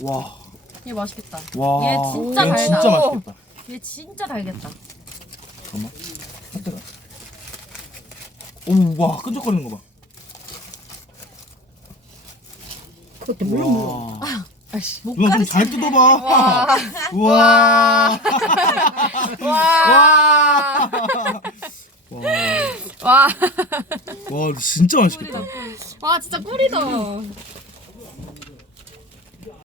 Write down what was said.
와. 얘 맛있겠다. 와. 얘 진짜 얘 달다. 진짜 맛있겠다. 얘 진짜 달겠다. 잠깐만. 하트가. 어머, 와, 끈적거리는 거 봐. 그것도 물렁물렁. 와. 아이씨. 누나 좀 잘 뜯어봐. 와. 와. 와. 와. 와. 와, 진짜 맛있겠다. 와 진짜 꿀이다.